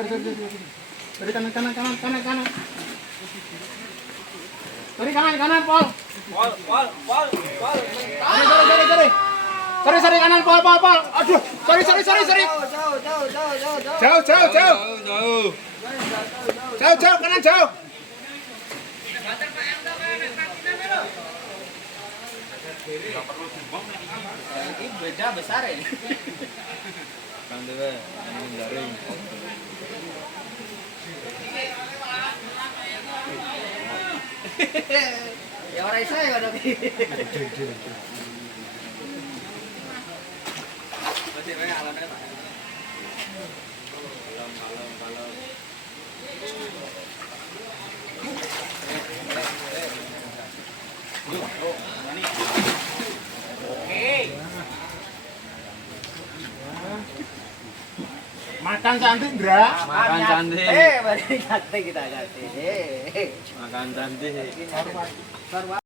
Sorry kanan kanan kanan kanan kanan. Sorry kanan kanan Pol. Sorry kanan Pol. Aduh, sorry. Jauh kanan jauh. Ini beda besar ini. Kan deh, ini jaring. Ya orang saya ya dong. Masih banyak alatnya Pak. Balon. Makan cantik, Ndra. Makan cantik. Mari ganti kita ganti. Makan cantik.